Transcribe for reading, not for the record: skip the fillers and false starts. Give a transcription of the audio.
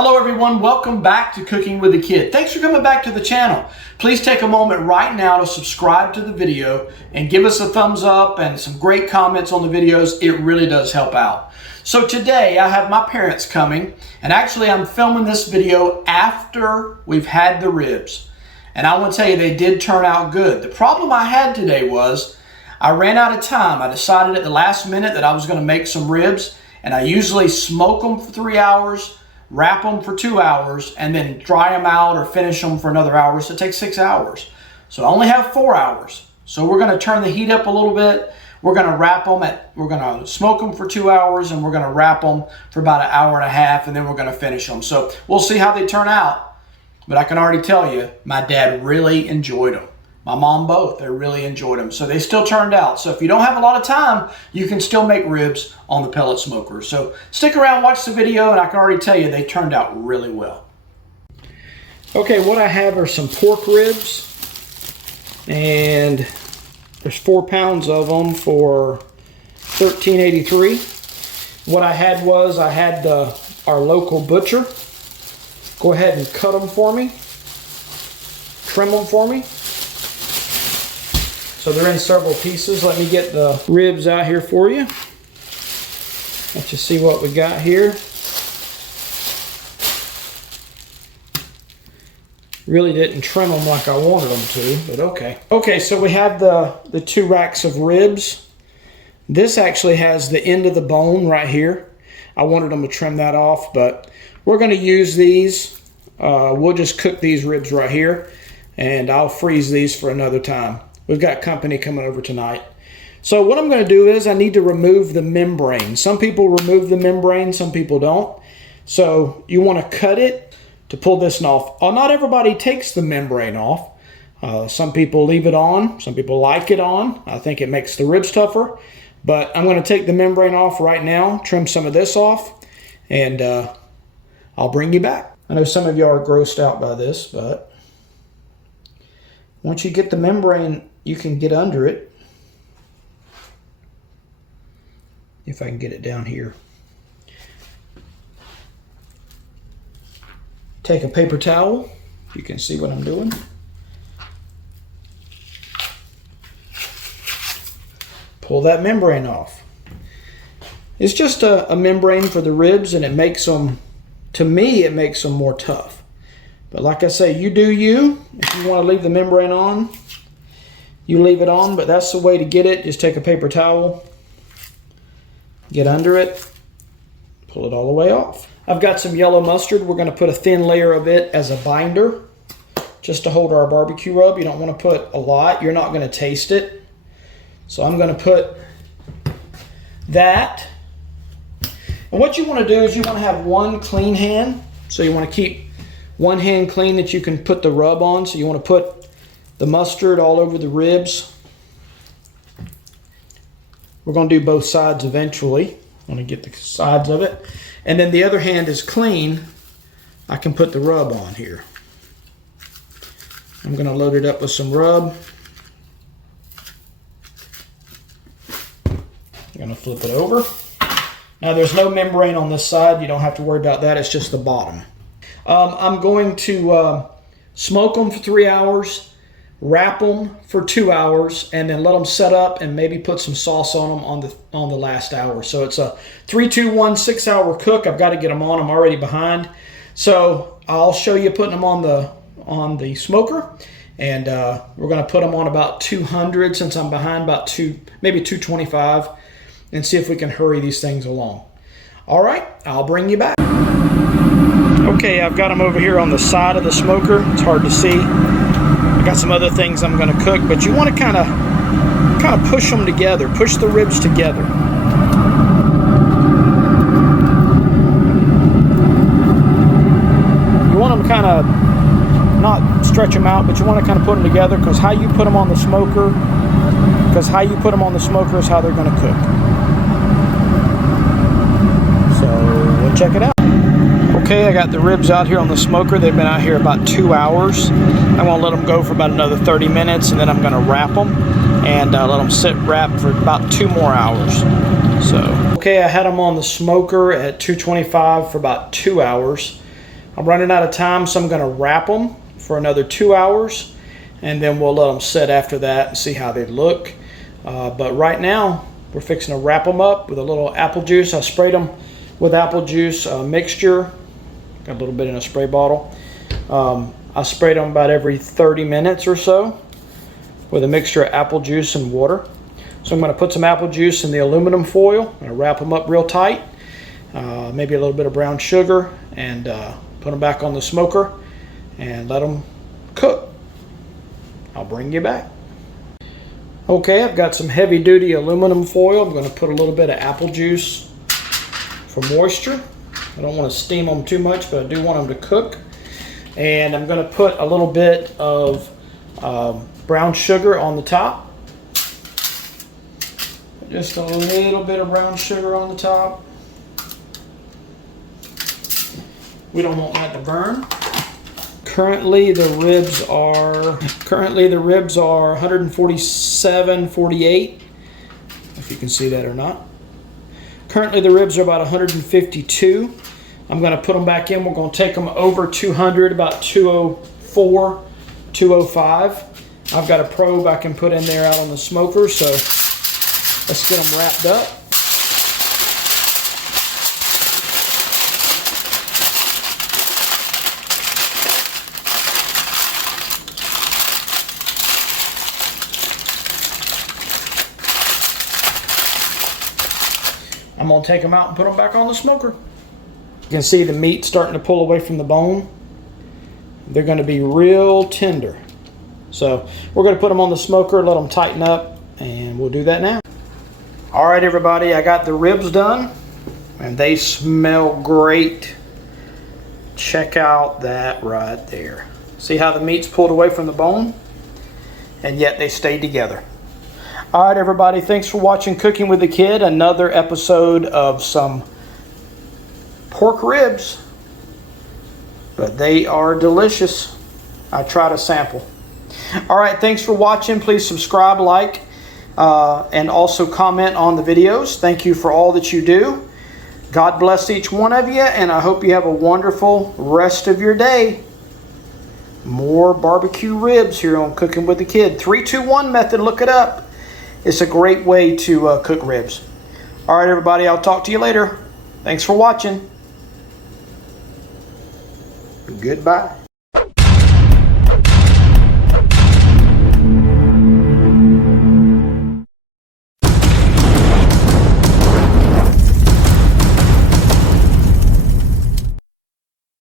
Hello everyone, welcome back to Cooking with a Kid. Thanks for coming back to the channel. Please take a moment right now to subscribe to the video and give us a thumbs up and some great comments on the videos. It really does help out. So today I have my parents coming, and actually I'm filming this video after we've had the ribs. And I want to tell you, they did turn out good. The problem I had today was I ran out of time. I decided at the last minute that I was going to make some ribs, and I usually smoke them for 3 hours, wrap them for 2 hours, and then dry them out or finish them for another hour. So it takes 6 hours. So I only have 4 hours. So we're going to turn the heat up a little bit. We're going to we're going to smoke them for 2 hours, and we're going to wrap them for about an hour and a half, and then we're going to finish them. So we'll see how they turn out. But I can already tell you, my dad really enjoyed them. My mom both, they really enjoyed them. So they still turned out. So if you don't have a lot of time, you can still make ribs on the pellet smoker. So stick around, watch the video, and I can already tell you they turned out really well. Okay, what I have are some pork ribs, and there's 4 pounds of them for $13.83. What I had was our local butcher go ahead and cut them for me, trim them for me. So they're in several pieces. Let me get the ribs out here for you. Let's just see what we got here. Really didn't trim them like I wanted them to, but okay. Okay, so we have the 2 racks of ribs. This actually has the end of the bone right here. I wanted them to trim that off, but we're going to use these. We'll just cook these ribs right here, and I'll freeze these for another time. We've got company coming over tonight. So what I'm going to do is I need to remove the membrane. Some people remove the membrane, some people don't. So you want to cut it to pull this off. Not everybody takes the membrane off. Some people leave it on. Some people like it on. I think it makes the ribs tougher. But I'm going to take the membrane off right now, trim some of this off, and I'll bring you back. I know some of you are grossed out by this, but once you get the membrane, you can get under it. If I can get it down here. Take a paper towel. You can see what I'm doing. Pull that membrane off. It's just a membrane for the ribs, and it makes them, to me, it makes them more tough. But like I say, you do you. If you want to leave the membrane on, you leave it on, but that's the way to get it. Just take a paper towel, get under it, pull it all the way off. I've got some yellow mustard. We're going to put a thin layer of it as a binder, just to hold our barbecue rub. You don't want to put a lot. You're not going to taste it. So I'm going to put that. And what you want to do is you want to have one clean hand. So you want to keep one hand clean that you can put the rub on. So you want to put the mustard all over the ribs. We're going to do both sides eventually. I'm going to get the sides of it. And then the other hand is clean. I can put the rub on here. I'm going to load it up with some rub. I'm going to flip it over. Now there's no membrane on this side. You don't have to worry about that. It's just the bottom. I'm going to smoke them for 3 hours, wrap them for 2 hours, and then let them set up and maybe put some sauce on them on the last hour. So it's a 3-2-1 6-hour cook. I've got to get them on. I'm already behind. So I'll show you putting them on the smoker, and we're going to put them on about 200 since I'm behind, about maybe 225, and see if we can hurry these things along. All right, I'll bring you back. Okay, I've got them over here on the side of the smoker. It's hard to see. I got some other things I'm going to cook, but you want to kind of push them together, push the ribs together. You want them kind of not stretch them out, but you want to kind of put them together, because how you put them on the smoker, is how they're going to cook. So we'll check it out. Okay, I got the ribs out here on the smoker. They've been out here about 2 hours. I'm going to let them go for about another 30 minutes, and then I'm going to wrap them and let them sit wrapped for about 2 more hours. So, okay, I had them on the smoker at 225 for about 2 hours. I'm running out of time, so I'm going to wrap them for another 2 hours, and then we'll let them sit after that and see how they look. But right now, we're fixing to wrap them up with a little apple juice. I sprayed them with apple juice mixture. Got a little bit in a spray bottle. I sprayed them about every 30 minutes or so with a mixture of apple juice and water. So I'm going to put some apple juice in the aluminum foil. I'm going to wrap them up real tight. Maybe a little bit of brown sugar, and put them back on the smoker and let them cook. I'll bring you back. Okay, I've got some heavy duty aluminum foil. I'm going to put a little bit of apple juice for moisture. I don't want to steam them too much, but I do want them to cook. And I'm going to put a little bit of brown sugar on the top. Just a little bit of brown sugar on the top. We don't want that to burn. Currently the ribs are 147.48, if you can see that or not. Currently the ribs are about 152. I'm going to put them back in. We're going to take them over 200, about 204, 205. I've got a probe I can put in there out on the smoker, so let's get them wrapped up. I'm going to take them out and put them back on the smoker. You can see the meat starting to pull away from the bone. They're going to be real tender. So we're going to put them on the smoker, let them tighten up, and we'll do that now. All right, everybody, I got the ribs done, and they smell great. Check out that right there. See how the meat's pulled away from the bone, and yet they stayed together. All right, everybody, thanks for watching Cooking with the Kid, another episode of some pork ribs, but they are delicious. I tried a sample. All right, thanks for watching. Please subscribe, like, and also comment on the videos. Thank you for all that you do. God bless each one of you, and I hope you have a wonderful rest of your day. More barbecue ribs here on Cooking with the Kid. 3-2-1 method, look it up. It's a great way to cook ribs. All right, everybody, I'll talk to you later. Thanks for watching. Goodbye.